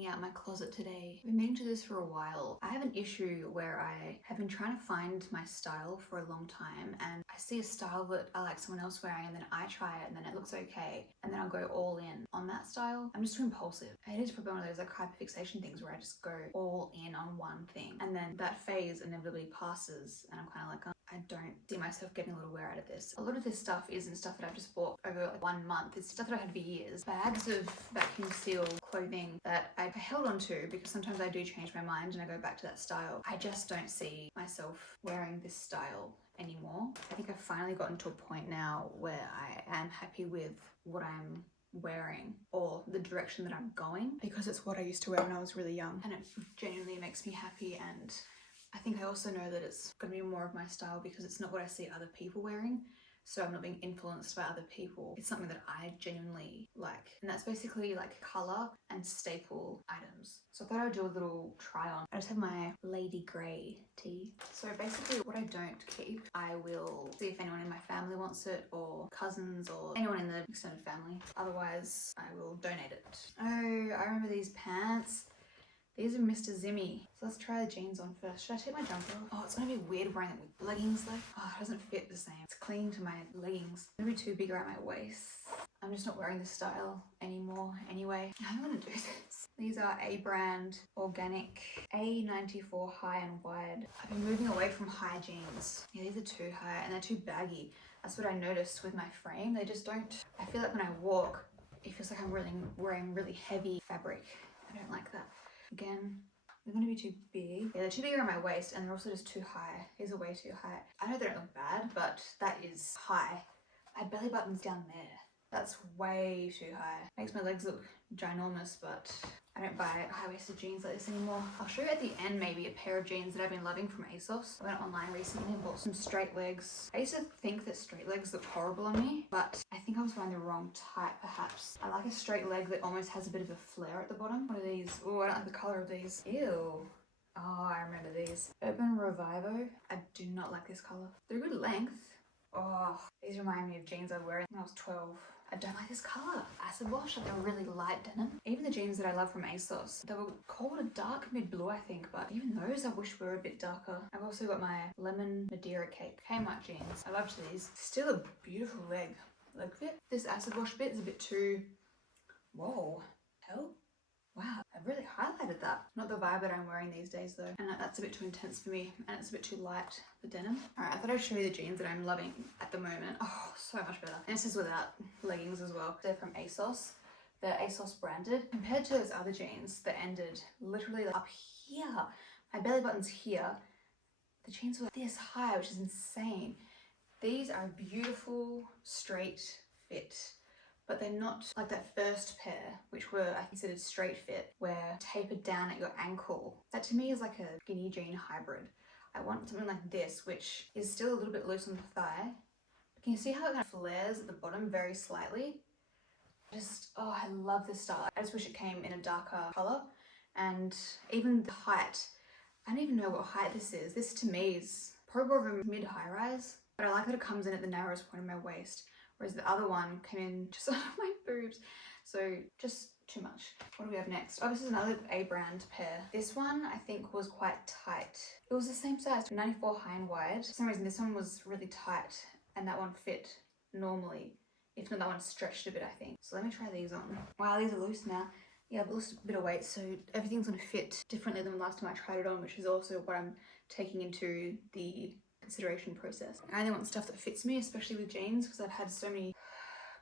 cleaning out my closet today. I've been meaning to do this for a while. I have an issue where I have been trying to find my style for a long time, and I see a style that I like someone else wearing, and then I try it and then it looks okay, and then I'll go all in on that style. I'm just too impulsive. It is probably one of those like hyperfixation things where I just go all in on one thing, and then that phase inevitably passes and I'm kind of like, oh, I don't see myself getting a little wear out of this. A lot of this stuff isn't stuff that I've just bought over like 1 month. It's stuff that I've had for years. Bags of vacuum seal clothing that I held on to because sometimes I do change my mind and I go back to that style. I just don't see myself wearing this style anymore. I think I've finally gotten to a point now where I am happy with what I'm wearing or the direction that I'm going, because it's what I used to wear when I was really young and it genuinely makes me happy. And I think I also know that it's going to be more of my style because it's not what I see other people wearing. So I'm not being influenced by other people. It's something that I genuinely like. And that's basically like colour and staple items. So I thought I'd do a little try on. I just have my Lady Grey tee. So basically what I don't keep, I will see if anyone in my family wants it, or cousins, or anyone in the extended family. Otherwise, I will donate it. Oh, I remember these pants. These are Mr. Zimmy. So let's try the jeans on first. Should I take my jumper off? Oh, it's gonna be weird wearing it with leggings though. Oh, it doesn't fit the same. It's clinging to my leggings. It's gonna be too big around my waist. I'm just not wearing this style anymore anyway. I'm gonna do this. These are A brand organic A94 high and wide. I've been moving away from high jeans. Yeah, these are too high and they're too baggy. That's what I noticed with my frame. They just don't, I feel like when I walk, it feels like I'm really wearing really heavy fabric. I don't like that. Again, they're going to be too big. Yeah, they're too big around my waist and they're also just too high. These are way too high. I know they don't look bad, but that is high. My belly button's down there. That's way too high. Makes my legs look ginormous, but I don't buy high-waisted jeans like this anymore. I'll show you at the end maybe a pair of jeans that I've been loving from ASOS. I went online recently and bought some straight legs. I used to think that straight legs look horrible on me, but I think I was buying the wrong type perhaps. I like a straight leg that almost has a bit of a flare at the bottom. What are these? Oh, I don't like the colour of these. Ew. Oh, I remember these. Urban Revivo. I do not like this colour. They're good length. Oh, these remind me of jeans I wore when I was 12. I don't like this colour. Acid wash, like a really light denim. Even the jeans that I love from ASOS, they were called a dark mid blue I think, but even those I wish were a bit darker. I've also got my lemon Madeira cake Kmart jeans. I loved these. Still a beautiful leg fit. This acid wash bit is a bit too, whoa, hell. Wow, I've really highlighted that. Not the vibe that I'm wearing these days though. And that's a bit too intense for me and it's a bit too light, the denim. Alright, I thought I'd show you the jeans that I'm loving at the moment. Oh, so much better. And this is without leggings as well. They're from ASOS. They're ASOS branded. Compared to those other jeans that ended literally up here. My belly button's here. The jeans were this high, which is insane. These are beautiful, straight fit. But they're not like that first pair, which were I considered straight fit, where tapered down at your ankle. That to me is like a skinny jean hybrid. I want something like this, which is still a little bit loose on the thigh. But can you see how it kind of flares at the bottom very slightly? Oh, I love this style. I just wish it came in a darker color. And even the height, I don't even know what height this is. This to me is probably more of a mid-high rise, but I like that it comes in at the narrowest point of my waist. Whereas the other one came in just on my boobs. So just too much. What do we have next? Oh, this is another A brand pair. This one I think was quite tight. It was the same size, 94 high and wide. For some reason this one was really tight and that one fit normally. If not, that one stretched a bit I think. So let me try these on. Wow, these are loose now. Yeah, I've lost a bit of weight, so everything's gonna fit differently than the last time I tried it on, which is also what I'm taking into the consideration process. I only want stuff that fits me, especially with jeans, because I've had so many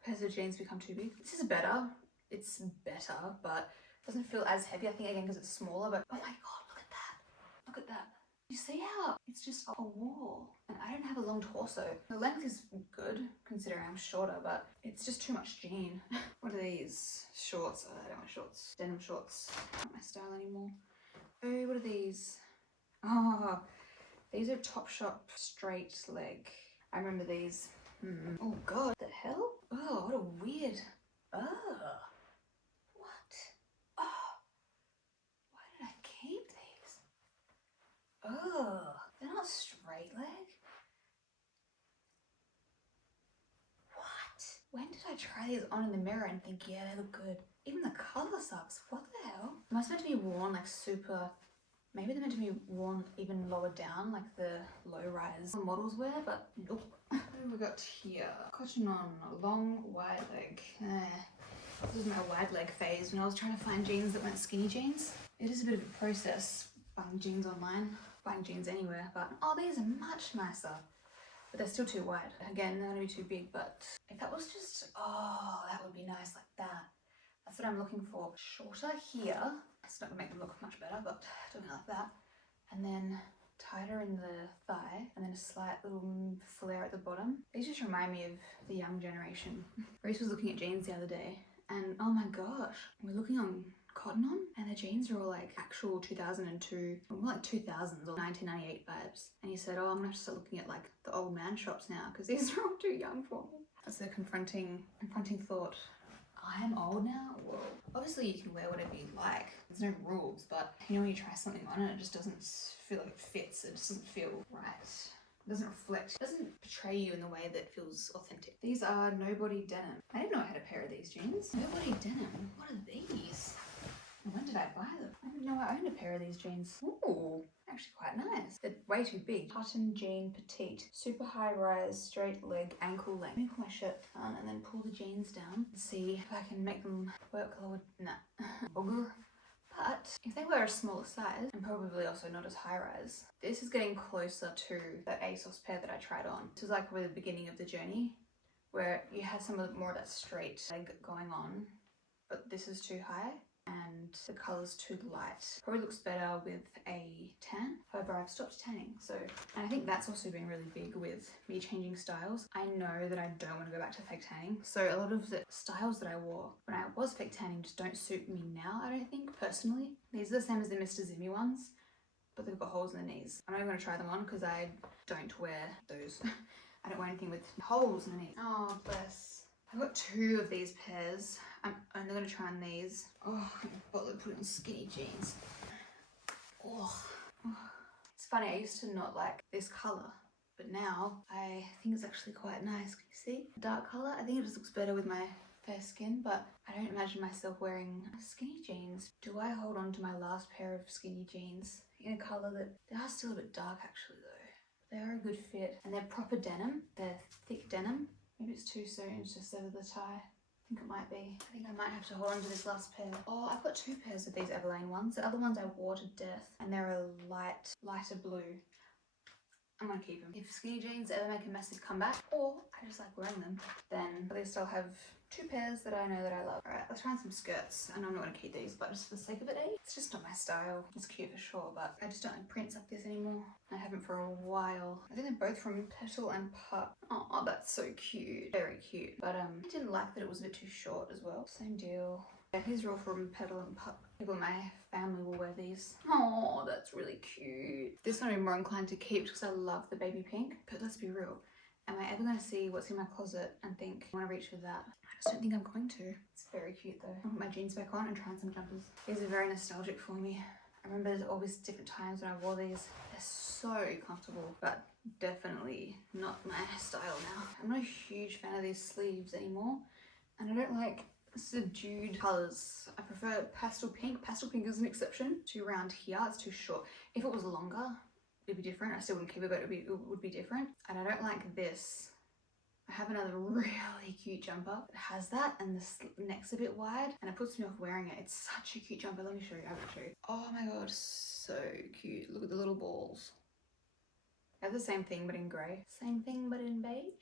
pairs of jeans become too big. This is better. It's better, but it doesn't feel as heavy, I think, again, because it's smaller. But oh my god, look at that. Look at that. You see how it's just a wall? And I don't have a long torso. The length is good, considering I'm shorter, but it's just too much jean. What are these? Shorts. Oh, I don't want shorts. Denim shorts. Not my style anymore. Oh, what are these? Oh, these are Topshop straight leg. I remember these. Oh god, what the hell? Oh, what a weird. Oh, what? Oh, why did I keep these? Oh, they're not straight leg. What? When did I try these on in the mirror and think, yeah, they look good? Even the color sucks. What the hell? must meant to be worn like super, maybe they're meant to be worn even lower down, like the low-rise models wear, but nope. What have we got here? Cotton on, long wide leg. This was my wide leg phase when I was trying to find jeans that weren't skinny jeans. It is a bit of a process buying jeans online, buying jeans anywhere, but oh, these are much nicer. But they're still too wide. Again, they're gonna be too big, but if that was just, oh, that would be nice like that. That's what I'm looking for. Shorter here. It's not gonna make them look much better, but doing it like that. And then tighter in the thigh, and then a slight little flare at the bottom. These just remind me of the young generation. Reese was looking at jeans the other day, and oh my gosh, we're looking on Cotton On, and the jeans are all like actual 2002, more like 2000s or 1998 vibes. And he said, oh, I'm gonna have to start looking at like the old man shops now because these are all too young for me. That's a confronting thought. I am old now? Whoa. Obviously you can wear whatever you like. There's no rules, but you know when you try something on and it just doesn't feel like it fits, it just doesn't feel right. It doesn't reflect, it doesn't portray you in the way that feels authentic. These are Nobody denim. I didn't know I had a pair of these jeans. Nobody denim, what are these? And when did I buy them? I didn't know I owned a pair of these jeans. Ooh, actually quite nice. They're way too big. Cotton jean petite. Super high rise, straight leg, ankle length. Let me pull my shirt down and then pull the jeans down and see if I can make them work lower. Nah. Booger. But if they were a smaller size, and probably also not as high rise, this is getting closer to the ASOS pair that I tried on. This was like really the beginning of the journey, where you had some of the more of that straight leg going on, but this is too high and the colour's too light. Probably looks better with a tan. However, I've stopped tanning, so, and I think that's also been really big with me changing styles. I know that I don't want to go back to fake tanning, so a lot of the styles that I wore when I was fake tanning just don't suit me now, I don't think, personally. These are the same as the Mr. Zimmy ones, but they've got holes in the knees. I'm not even going to try them on because I don't wear those. I don't wear anything with holes in the knees. Oh, bless. I've got two of these pairs. I'm only going to try on these. Oh, I can't bother putting on skinny jeans. Oh. It's funny, I used to not like this colour, but now I think it's actually quite nice. Can you see? Dark colour. I think it just looks better with my fair skin, but I don't imagine myself wearing skinny jeans. Do I hold on to my last pair of skinny jeans in a colour that they are still a bit dark actually though. They are a good fit, and they're proper denim. They're thick denim. Maybe it's too soon to sever the tie. I think it might be. I think I might have to hold on to this last pair. Oh, I've got two pairs of these Everlane ones. The other ones I wore to death, and they're a lighter blue. I'm gonna keep them. If skinny jeans ever make a massive comeback, or I just like wearing them, then at least I'll have two pairs that I know that I love. Alright, let's try on some skirts. I know I'm not gonna keep these, but just for the sake of it, it's just not my style. It's cute for sure, but I just don't like prints like this anymore. I haven't for a while. I think they're both from Petal and Pup. Oh, that's so cute. Very cute. But I didn't like that it was a bit too short as well. Same deal. Yeah, these are all from Petal and Pup. People in my family will wear these. Oh, that's really cute. This one I'm more inclined to keep because I love the baby pink. But let's be real. Am I ever going to see what's in my closet and think, I want to reach for that? I just don't think I'm going to. It's very cute though. I'll put my jeans back on and try on some jumpers. These are very nostalgic for me. I remember always different times when I wore these. They're so comfortable, but definitely not my style now. I'm not a huge fan of these sleeves anymore. And I don't like subdued colours. I prefer pastel pink. Pastel pink is an exception to around here. It's too short. If it was longer, it'd be different. I still wouldn't keep it, but it would be different. And I don't like this. I have another really cute jumper. It has that and the neck's a bit wide and it puts me off wearing it. It's such a cute jumper. Let me show you. I will show you. Oh my god, so cute. Look at the little balls. I have the same thing but in grey. Same thing but in beige?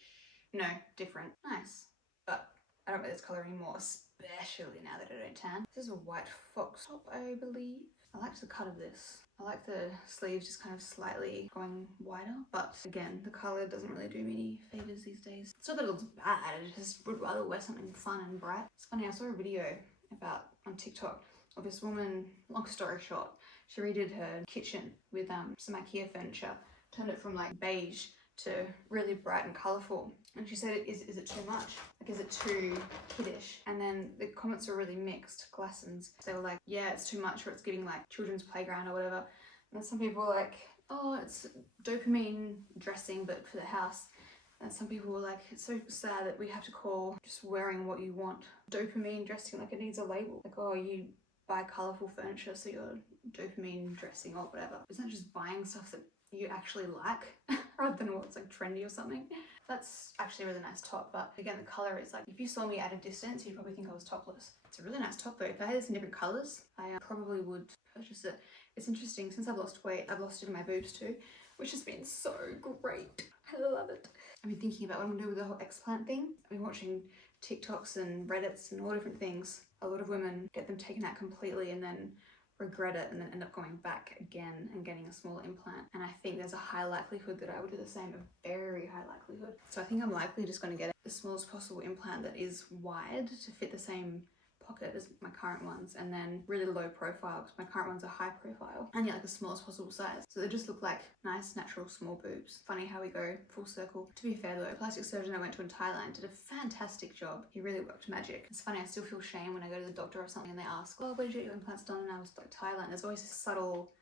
No, different. Nice. But I don't wear this colour anymore, especially now that I don't tan. This is a white fox top, I believe. I like the cut of this. I like the sleeves just kind of slightly going wider, but again, the colour doesn't really do me any favours these days. It's not that it looks bad, I just would rather wear something fun and bright. It's funny, I saw a video on TikTok of this woman, long story short, she redid her kitchen with some IKEA furniture, turned it from like beige to really bright and colourful. And she said, is it too much? Like, is it too kiddish? And then the comments were really mixed, Glassons. They were like, yeah, it's too much, or it's giving like children's playground or whatever. And then some people were like, oh, it's dopamine dressing, but for the house. And some people were like, it's so sad that we have to call just wearing what you want dopamine dressing, like it needs a label. Like, oh, you buy colourful furniture so you're dopamine dressing or whatever. It's not just buying stuff that you actually like rather than what's like trendy or something. That's actually a really nice top, but again, the colour is like, if you saw me at a distance, you'd probably think I was topless. It's a really nice top though. If I had this in different colours, I probably would purchase it. It's interesting, since I've lost weight, I've lost it in my boobs too, which has been so great. I love it. I've been thinking about what I'm gonna do with the whole explant thing. I've been watching TikToks and Reddits and all different things. A lot of women get them taken out completely and then regret it and then end up going back again and getting a small implant. And I think there's a high likelihood that I would do the same, a very high likelihood. So I think I'm likely just going to get the smallest possible implant that is wide to fit the same pocket as my current ones, and then really low profile because my current ones are high profile, and yeah, like the smallest possible size, so they just look like nice natural small boobs. Funny how we go full circle. To be fair though, a plastic surgeon I went to in Thailand did a fantastic job. He really worked magic. It's funny, I still feel shame when I go to the doctor or something and they ask, oh, where did you get your implants done? And I was like, Thailand. There's always this subtle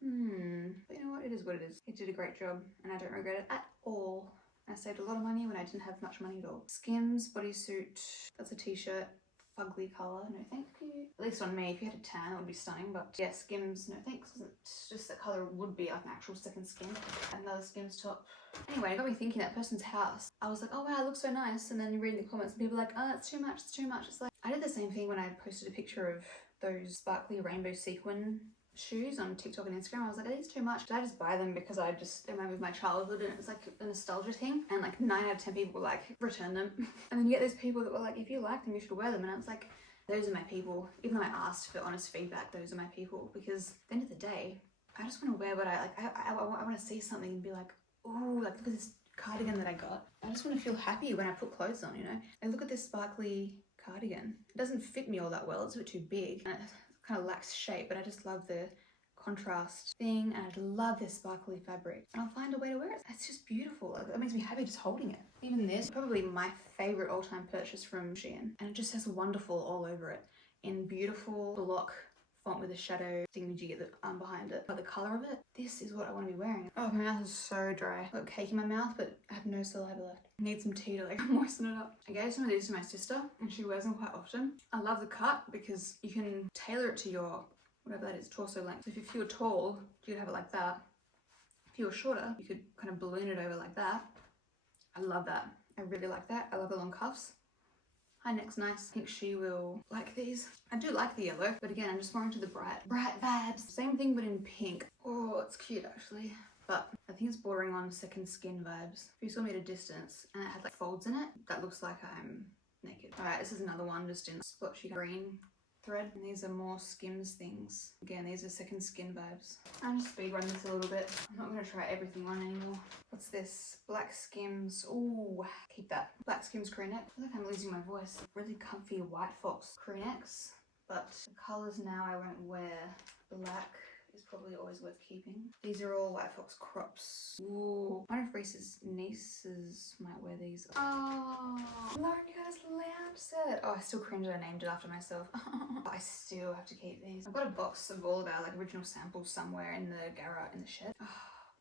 but you know what, it is what it is. He did a great job and I don't regret it at all. I saved a lot of money when I didn't have much money at all. Skims bodysuit, that's a t-shirt. Ugly colour, no thank you. At least on me, if you had a tan, that would be stunning, but yeah, Skims, no thanks. It's just that colour would be like an actual second skin. Another Skims top. Anyway, it got me thinking, that person's house. I was like, oh wow, it looks so nice. And then you read the comments and people are like, oh, it's too much, it's too much. It's like, I did the same thing when I posted a picture of those sparkly rainbow sequin shoes on TikTok and Instagram. I was like, are these too much? Did I just buy them because I just remember my childhood and it's like a nostalgia thing? And like 9 out of 10 people were like, return them. And then you get those people that were like, if you like them, you should wear them. And I was like, those are my people. Even though I asked for honest feedback, those are my people. Because at the end of the day, I just want to wear what I like. I want to see something and be like, oh, like look at this cardigan that I got. I just want to feel happy when I put clothes on, you know? And look at this sparkly cardigan. It doesn't fit me all that well. It's a bit too big. And kind of lacks shape, but I just love the contrast thing and I love this sparkly fabric and I'll find a way to wear it. It's just beautiful. It makes me happy just holding it. Even this, probably my favorite all-time purchase from Shein, and it just says wonderful all over it in beautiful block font with a shadow thingamajig at the behind it. But the colour of it, this is what I want to be wearing. Oh, my mouth is so dry. I've got cake in my mouth, but I have no saliva left. I need some tea to like moisten it up. I gave some of these to my sister and she wears them quite often. I love the cut because you can tailor it to your, whatever that is, torso length. So if you were tall, you could have it like that. If you were shorter, you could kind of balloon it over like that. I love that. I really like that. I love the long cuffs. High neck's nice. I think she will like these. I do like the yellow, but again, I'm just more into the bright vibes. Same thing, but in pink. Oh, it's cute actually. But I think it's bordering on second skin vibes. If you saw me at a distance and it had like folds in it, that looks like I'm naked. All right, this is another one just in splotchy green thread. And these are more Skims things. Again, these are second skin vibes. I'm just speed run this a little bit. I'm not gonna try everything on anymore. What's this? Black Skims. Ooh, keep that. Black Skims crew neck. I feel like I'm losing my voice. Really comfy white fox crew necks, but the colours now I won't wear. Black is probably always worth keeping. These are all white fox crops. Ooh. One of Reese's nieces might wear these. Oh, Lauren, you got this lounge set. Oh, I still cringe that I named it after myself. I still have to keep these. I've got a box of all of our like original samples somewhere in the garage in the shed. Oh,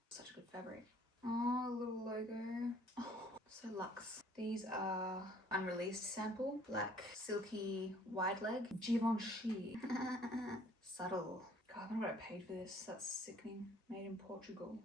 such a good fabric. Oh, little logo. Oh, so luxe. These are unreleased sample. Black, silky, wide leg. Givenchy. Subtle. God, I wonder what I paid for this. That's sickening. Made in Portugal.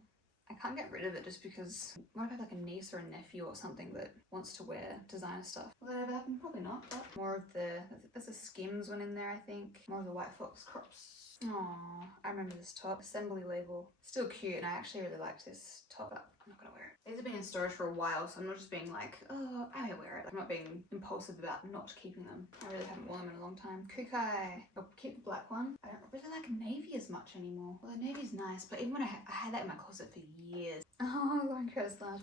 I can't get rid of it just because what if I have like a niece or a nephew or something that wants to wear designer stuff? Will that ever happen? Probably not, but more of the, there's a Skims one in there, I think. More of the white fox crops. Aww, I remember this top. Assembly label. Still cute, and I actually really liked this top up. I'm not gonna wear it. These have been in storage for a while, so I'm not just being like, oh, I might wear it. I'm not being impulsive about not keeping them. I really haven't worn them in a long time. Kukai. I'll keep the black one. I don't really like navy as much anymore. Well, the navy's nice, but even when I had that in my closet for years. Oh, Lauren Curtis Lounge.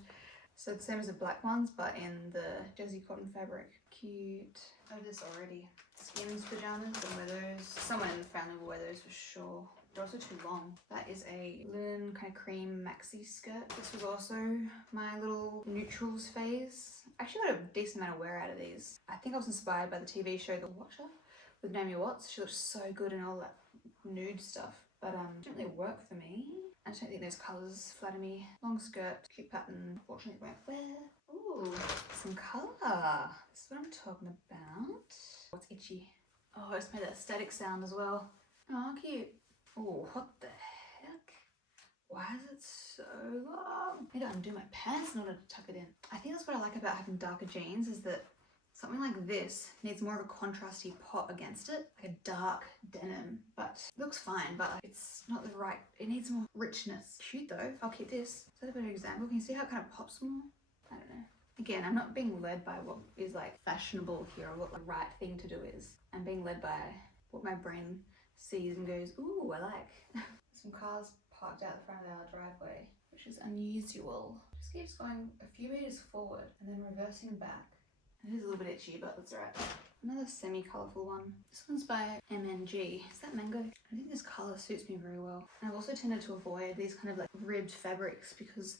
So the same as the black ones, but in the jersey cotton fabric. Cute. I have this already. Skims pajamas, and wear those. Someone in the family will wear those for sure. They're also too long. That is a linen kind of cream maxi skirt. This was also my little neutrals phase. I actually got a decent amount of wear out of these. I think I was inspired by the TV show The Watcher with Naomi Watts. She looks so good in all that nude stuff, but it didn't really work for me. I just don't think those colours flatter me. Long skirt, cute pattern, fortunately won't wear. Ooh, some colour. This is what I'm talking about. What's itchy? Oh, it's made that static sound as well. Oh, cute. Oh, what the heck? Why is it so long? I need to undo my pants in order to tuck it in. I think that's what I like about having darker jeans, is that something like this needs more of a contrasty pop against it, like a dark denim, but it looks fine, but like, it's not the right, it needs more richness. Cute though. I'll keep this. Is that a better example? Can you see how it kind of pops more? I don't know. Again, I'm not being led by what is like fashionable here or what the right thing to do is. I'm being led by what my brain sees and goes, ooh, I like. Some cars parked out the front of our driveway, which is unusual. Just keeps going a few meters forward and then reversing back. It is a little bit itchy, but that's alright. Another semi-colourful one. This one's by MNG. Is that mango? I think this colour suits me very well. And I've also tended to avoid these kind of like ribbed fabrics because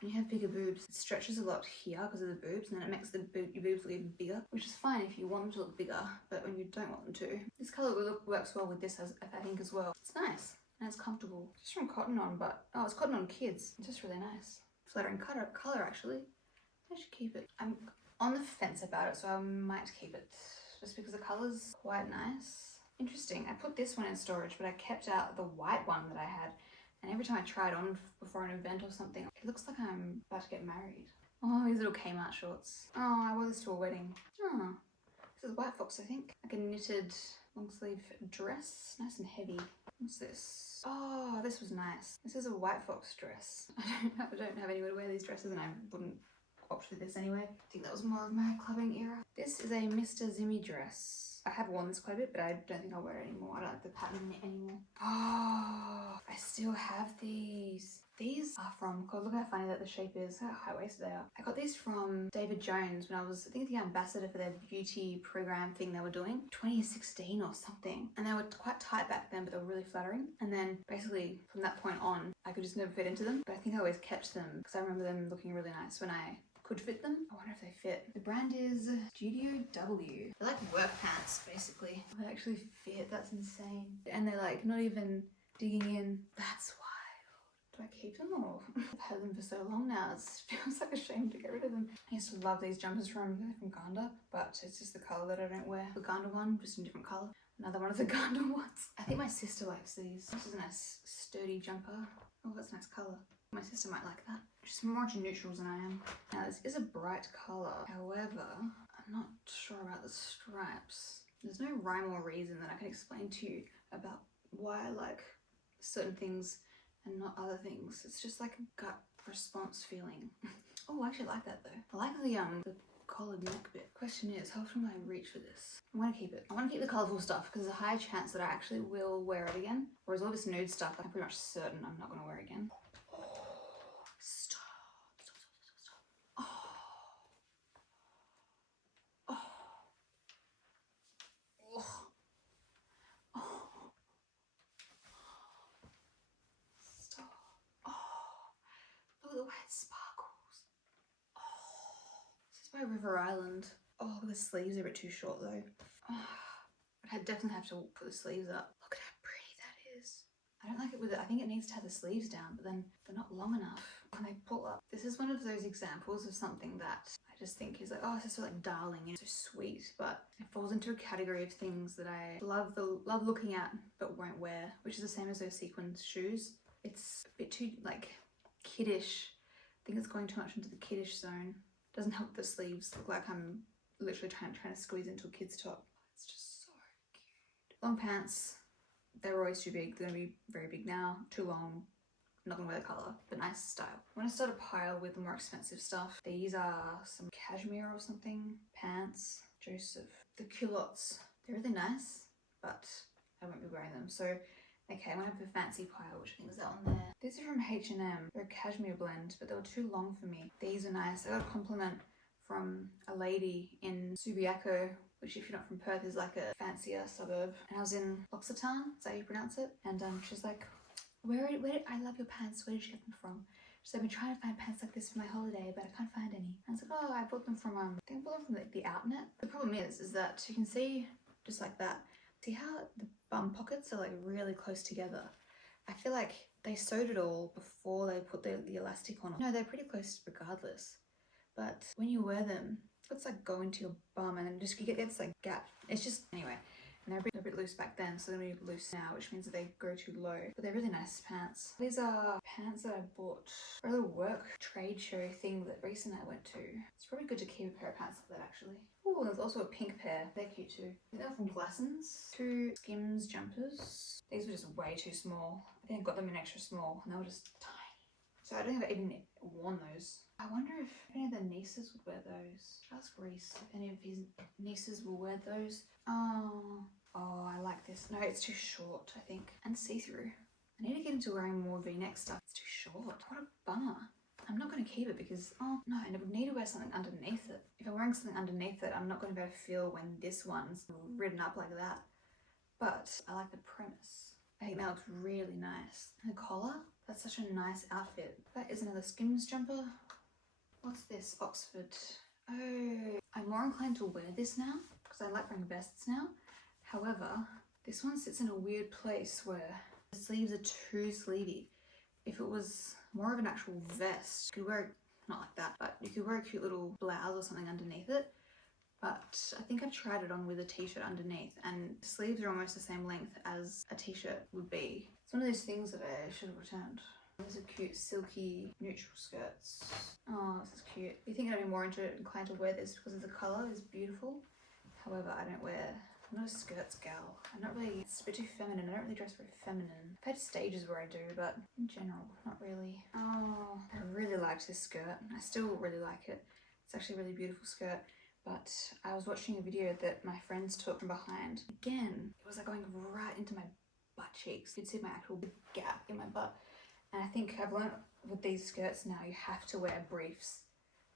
when you have bigger boobs, it stretches a lot here because of the boobs, and then it makes your boobs look even bigger, which is fine if you want them to look bigger, but when you don't want them to. This colour works well with this, I think, as well. It's nice and it's comfortable. Just from Cotton On, but oh, it's Cotton On Kids. It's just really nice. Flattering colour actually. I should keep it. I'm on the fence about it, so I might keep it just because the colour's quite nice. Interesting. I put this one in storage, but I kept out the white one that I had. And every time I try it on before an event or something, it looks like I'm about to get married. Oh, these little Kmart shorts. Oh, I wore this to a wedding. Oh, this is White Fox, I think. Like a knitted long sleeve dress. Nice and heavy. What's this? Oh, this was nice. This is a White Fox dress. I don't have anywhere to wear these dresses, and I wouldn't opt for this anyway. I think that was more of my clubbing era. This is a Mr. Zimmy dress. I have worn this quite a bit, but I don't think I'll wear it anymore. I don't like the pattern in it anymore. Oh, I still have these. These are from, God, look how funny that the shape is, how high-waisted they are. I got these from David Jones when I was, I think, the ambassador for their beauty program thing they were doing, 2016 or something. And they were quite tight back then, but they were really flattering. And then basically from that point on, I could just never fit into them. But I think I always kept them because I remember them looking really nice when I could fit them. I wonder if they fit. The brand is Studio W. They're like work pants, basically. They actually fit, that's insane. And they're like not even digging in. That's wild. Do I keep them or? I've had them for so long now, it feels like a shame to get rid of them. I used to love these jumpers from Ganda, but it's just the colour that I don't wear. The Ganda one, just in a different colour. Another one of the Ganda ones. I think my sister likes these. This is a nice sturdy jumper. Oh, that's a nice colour. My sister might like that. She's more into neutrals than I am. Now this is a bright colour. However, I'm not sure about the stripes. There's no rhyme or reason that I can explain to you about why I like certain things and not other things. It's just like a gut response feeling. Oh, I actually like that though. I like the collared neck bit. Question is, how often will I reach for this? I want to keep it. I want to keep the colourful stuff because there's a high chance that I actually will wear it again. Whereas all this nude stuff, I'm pretty much certain I'm not going to wear again. Stop. Oh. Oh. Oh. Oh. Stop. Oh. Look at the white sparkles. Oh. This is by River Island. Oh, the sleeves are a bit too short though. Oh. But I definitely have to put the sleeves up. Look at how pretty that is. I don't like it with it. I think it needs to have the sleeves down, but then they're not long enough when they pull up. This is one of those examples of something that I just think is like, oh, it's just so like darling and so sweet, but it falls into a category of things that I love looking at but won't wear, which is the same as those sequin shoes. It's a bit too like kiddish. I think it's going too much into the kiddish zone. Doesn't help the sleeves look like I'm literally trying to squeeze into a kid's top. It's just so cute. Long pants. They were always too big. They're gonna be very big now. Too long. I'm not gonna wear the colour, but nice style. I want to start a pile with the more expensive stuff. These are some cashmere or something. Pants. Joseph. The culottes. They're really nice, but I won't be wearing them. So, okay, I'm gonna have the fancy pile, which I think is that one there. These are from H&M. They're a cashmere blend, but they were too long for me. These are nice. I got a compliment from a lady in Subiaco, which if you're not from Perth is like a fancier suburb. And I was in L'Occitane, is that how you pronounce it? And she's like, where did I love your pants, where did you get them from? She said, I've been trying to find pants like this for my holiday, but I can't find any. And I was like, oh, I bought them from, I think I bought them from the Outnet. The problem is that you can see, just like that, see how the bum pockets are like really close together? I feel like they sewed it all before they put the elastic on. No, they're pretty close regardless. But when you wear them, it's like go into your bum and then just you get this like gap. It's just, anyway, And they're a bit loose back then, so they're gonna be loose now, which means that they go too low. But they're really nice pants. These are pants that I bought for a little work trade show thing that Reese and I went to. It's probably good to keep a pair of pants like that actually. Oh, there's also a pink pair. They're cute too. They're from Glassons. 2 Skims jumpers. These were just way too small. I think I got them in extra small and they were just tiny. So I don't think I've even worn those. I wonder if any of the nieces would wear those. Ask Reese if any of his nieces will wear those. Oh, I like this. No, it's too short, I think. And see-through. I need to get into wearing more V-neck stuff. It's too short. What a bummer. I'm not going to keep it because, oh no, and I would need to wear something underneath it. If I'm wearing something underneath it, I'm not going to be able to feel when this one's ridden up like that. But I like the premise. I think that looks really nice. And the collar, that's such a nice outfit. That is another Skims jumper. What's this? Oxford. Oh, I'm more inclined to wear this now because I like wearing vests now. However, this one sits in a weird place where the sleeves are too sleevey. If it was more of an actual vest, you could wear it, not like that, but you could wear a cute little blouse or something underneath it. But I think I've tried it on with a t-shirt underneath and the sleeves are almost the same length as a t-shirt would be. It's one of those things that I should have returned. These are cute silky neutral skirts. Oh, this is cute. You think I'd be more inclined to wear this because the colour is beautiful. However, I'm not a skirts gal. I'm not really, it's a bit too feminine. I don't really dress very feminine. I've had stages where I do, but in general, not really. Oh, I really liked this skirt. I still really like it. It's actually a really beautiful skirt. But I was watching a video that my friends took from behind. Again, it was like going right into my butt cheeks. You could see my actual gap in my butt. And I think I've learned with these skirts now, you have to wear briefs.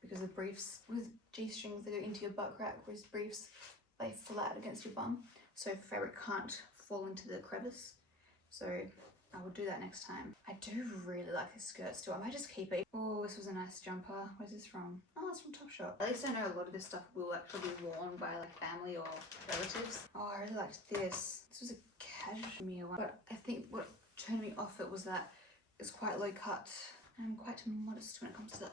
Because the briefs with G-strings, they go into your butt crack, whereas briefs lay flat against your bum. So fabric can't fall into the crevice. So I will do that next time. I do really like this skirt still. I might just keep it. Oh, this was a nice jumper. Where's this from? Oh, it's from Topshop. At least I know a lot of this stuff will actually be worn by like family or relatives. Oh, I really liked this. This was a cashmere one. But I think what turned me off it was that it's quite low cut. I'm quite modest when it comes to that.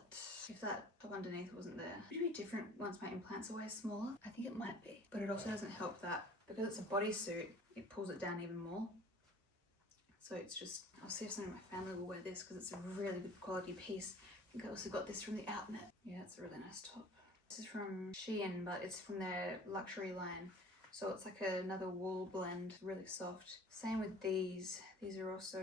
If that top underneath wasn't there. Would it be different once my implants are way smaller? I think it might be. But it also doesn't help that because it's a bodysuit, it pulls it down even more. So it's just, I'll see if some of my family will wear this because it's a really good quality piece. I think I also got this from the Outnet. Yeah, it's a really nice top. This is from Shein, but it's from their luxury line. So it's like another wool blend, really soft. Same with these. These are also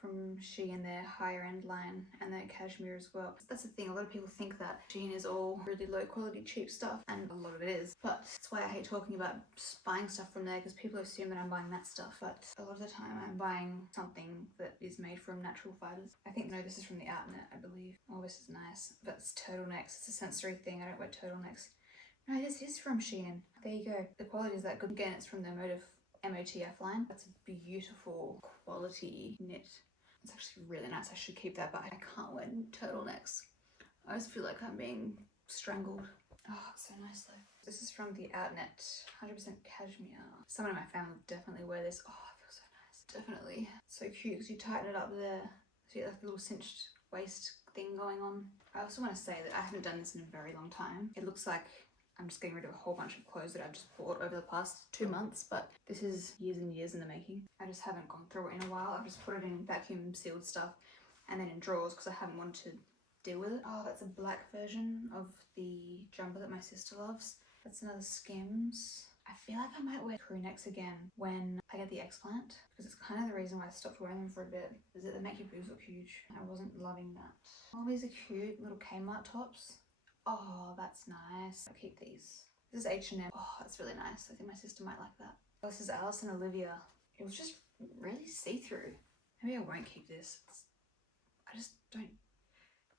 from Shein, their higher end line, and they're cashmere as well. That's the thing, a lot of people think that Shein is all really low quality cheap stuff, and a lot of it is. But that's why I hate talking about buying stuff from there, because people assume that I'm buying that stuff. But a lot of the time I'm buying something that is made from natural fibers. I think, no, this is from the Outnet, I believe. Oh, this is nice. But it's turtlenecks, it's a sensory thing, I don't wear turtlenecks. No, this is from Shein. There you go. The quality is that good. Again, it's from the MOTF line. That's a beautiful quality knit. It's actually really nice. I should keep that, but I can't wear turtlenecks. I always feel like I'm being strangled. Oh, it's so nice though. This is from the Outnet, 100% cashmere. Someone in my family would definitely wear this. Oh, it feels so nice. Definitely. So cute because you tighten it up there. So you get like a little cinched waist thing going on. I also want to say that I haven't done this in a very long time. It looks like I'm just getting rid of a whole bunch of clothes that I've just bought over the past 2 months, but this is years and years in the making. I just haven't gone through it in a while. I've just put it in vacuum sealed stuff and then in drawers because I haven't wanted to deal with it. Oh, that's a black version of the jumper that my sister loves. That's another Skims. I feel like I might wear crew necks again when I get the explant because it's kind of the reason why I stopped wearing them for a bit, is that they make your boobs look huge. I wasn't loving that. Oh, these are cute little Kmart tops. Oh, that's nice. I'll keep these. This is H&M. Oh, that's really nice. I think my sister might like that. Oh, this is Alice and Olivia. It was just really see-through. Maybe I won't keep this. I just don't...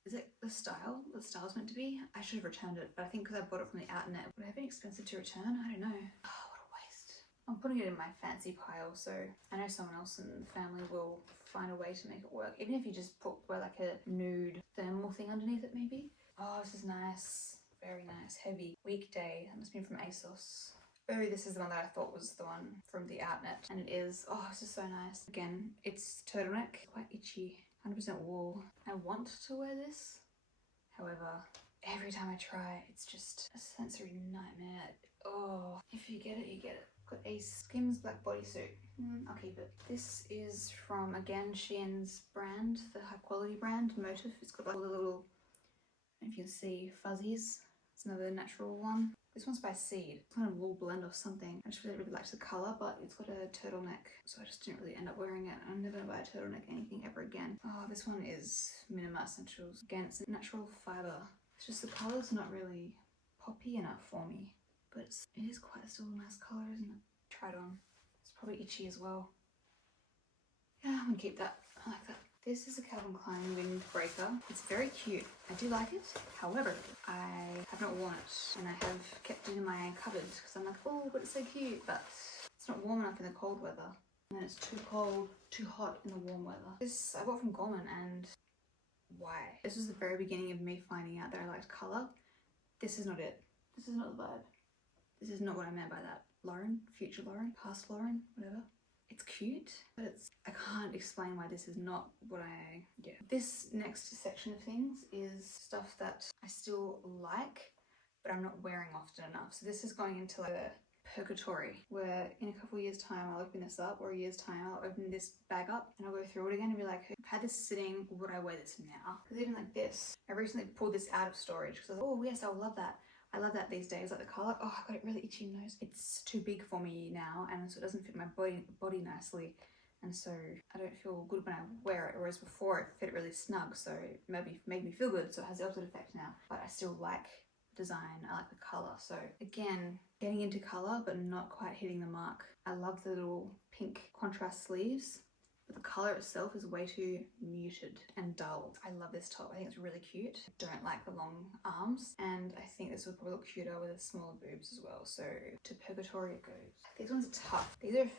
Is it the style? The style's meant to be? I should have returned it, but I think because I bought it from the Outnet, would it have been expensive to return? I don't know. Oh, what a waste. I'm putting it in my fancy pile, so I know someone else in the family will find a way to make it work. Even if you just wear like a nude thermal thing underneath it, maybe. Oh, this is nice. Very nice. Heavy. Weekday. That must be from ASOS. Oh, this is the one that I thought was the one from the Outnet. And it is. Oh, this is so nice. Again, it's turtleneck. Quite itchy. 100% wool. I want to wear this. However, every time I try, it's just a sensory nightmare. Oh, if you get it, you get it. Got a Skims black bodysuit. I'll keep it. This is from, again, Shein's brand, the high quality brand, Motif. It's got like all the little, I don't know if you can see, fuzzies. It's another natural one. This one's by Seed. It's kind of wool blend or something. I just really liked the colour, but it's got a turtleneck, so I just didn't really end up wearing it. I'm never gonna buy a turtleneck anything ever again. Oh, this one is Minima Essentials. Again, it's a natural fibre. It's just the colour's not really poppy enough for me, but it is quite still a nice colour, isn't it? Try it on. It's probably itchy as well. Yeah, I'm gonna keep that. I like that. This is a Calvin Klein windbreaker. It's very cute. I do like it. However, I have not worn it and I have kept it in my cupboard because I'm like, oh, but it's so cute. But it's not warm enough in the cold weather. And then it's too cold, too hot in the warm weather. This I bought from Gorman, and why? This was the very beginning of me finding out that I liked colour. This is not it. This is not the vibe. This is not what I meant by that. Lauren, future Lauren, past Lauren, whatever. It's cute, but I can't explain why this is not what yeah. This next section of things is stuff that I still like, but I'm not wearing often enough. So this is going into like a purgatory, where in a couple of years time I'll open this up, or a year's time I'll open this bag up and I'll go through it again and be like, I've had this sitting, would I wear this now? Because even like this, I recently pulled this out of storage because I was like, oh yes, I'll love that. I love that these days, like the colour. Oh, I got it really itchy nose. It's too big for me now, and so it doesn't fit my body nicely, and so I don't feel good when I wear it, whereas before it fit really snug, so it maybe made me feel good, so it has the opposite effect now. But I still like the design, I like the colour. So again, getting into colour but not quite hitting the mark. I love the little pink contrast sleeves, but the colour itself is way too muted and dull. I love this top. I think it's really cute. I don't like the long arms, and I think this would probably look cuter with the smaller boobs as well. So to purgatory it goes. These ones are tough. These are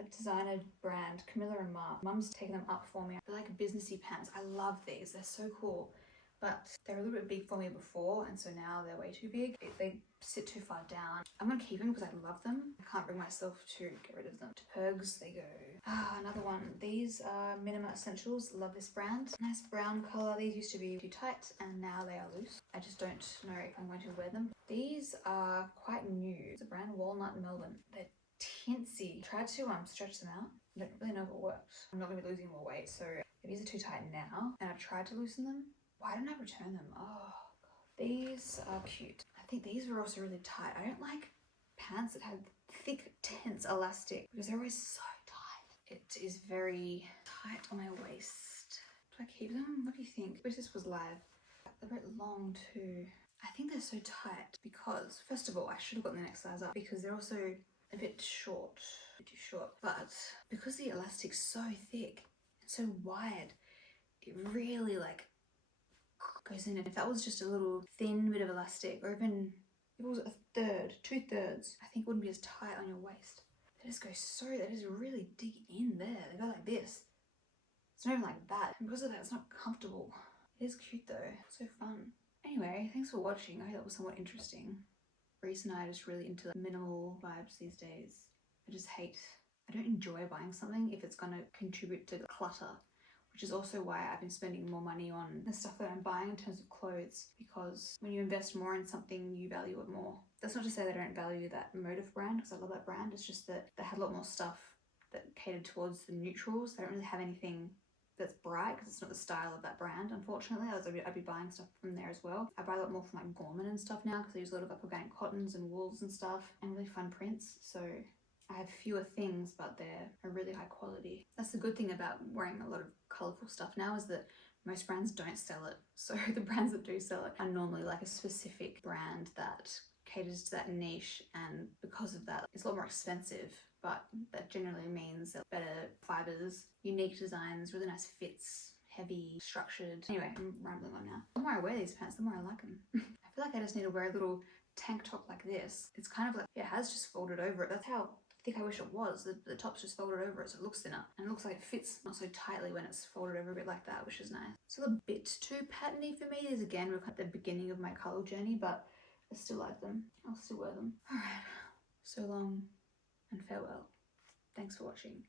a designer brand, Camilla and Mark. Mum's taken them up for me. They're like businessy pants. I love these. They're so cool. But they're a little bit big for me before, and so now they're way too big. They sit too far down. I'm gonna keep them because I love them. I can't bring myself to get rid of them. To Purgs they go. Ah, another one. These are Minima Essentials. Love this brand. Nice brown colour. These used to be too tight and now they are loose. I just don't know if I'm going to wear them. These are quite new. It's a brand, Walnut Melbourne. They're teensy. Tried to stretch them out. I don't really know if it works. I'm not going to be losing more weight, so if these are too tight now and I've tried to loosen them, why didn't I return them? Oh, God. These are cute. I think these were also really tight. I don't like pants that have thick, tense elastic because they're always so tight. It is very tight on my waist. Do I keep them? What do you think? I wish this was live. They're a bit long too. I think they're so tight because, first of all, I should have gotten the next size up because they're also a bit short. A bit too short. But because the elastic's so thick and so wide, it really like goes in. And if that was just a little thin bit of elastic, or even if it was a third, 2/3, I think it wouldn't be as tight on your waist. They just go so, they just really dig in there. They go like this. It's not even like that. And because of that, it's not comfortable. It is cute though. So fun. Anyway, thanks for watching. I hope that was somewhat interesting. Reese and I are just really into like minimal vibes these days. I don't enjoy buying something if it's gonna contribute to the clutter, which is also why I've been spending more money on the stuff that I'm buying in terms of clothes, because when you invest more in something, you value it more. That's not to say that I don't value that Motive brand, because I love that brand. It's just that they had a lot more stuff that catered towards the neutrals. They don't really have anything that's bright because it's not the style of that brand, unfortunately. I'd be buying stuff from there as well. I buy a lot more from like Gorman and stuff now because I use a lot of like organic cottons and wools and stuff and really fun prints. So I have fewer things, but they're a really high quality. That's the good thing about wearing a lot of colourful stuff now, is that most brands don't sell it. So the brands that do sell it are normally like a specific brand that caters to that niche, and because of that, it's a lot more expensive, but that generally means that better fibres, unique designs, really nice fits, heavy, structured. Anyway, I'm rambling on now. The more I wear these pants, the more I like them. I feel like I just need to wear a little tank top like this. It's kind of like, it has just folded over it. That's how thick I wish it was. The top's just folded over it, so it looks thinner. And it looks like it fits not so tightly when it's folded over a bit like that, which is nice. Still a bit too patterny for me. Is again, we're at the beginning of my colour journey, but I still like them. I'll still wear them. Alright, so long and farewell. Thanks for watching.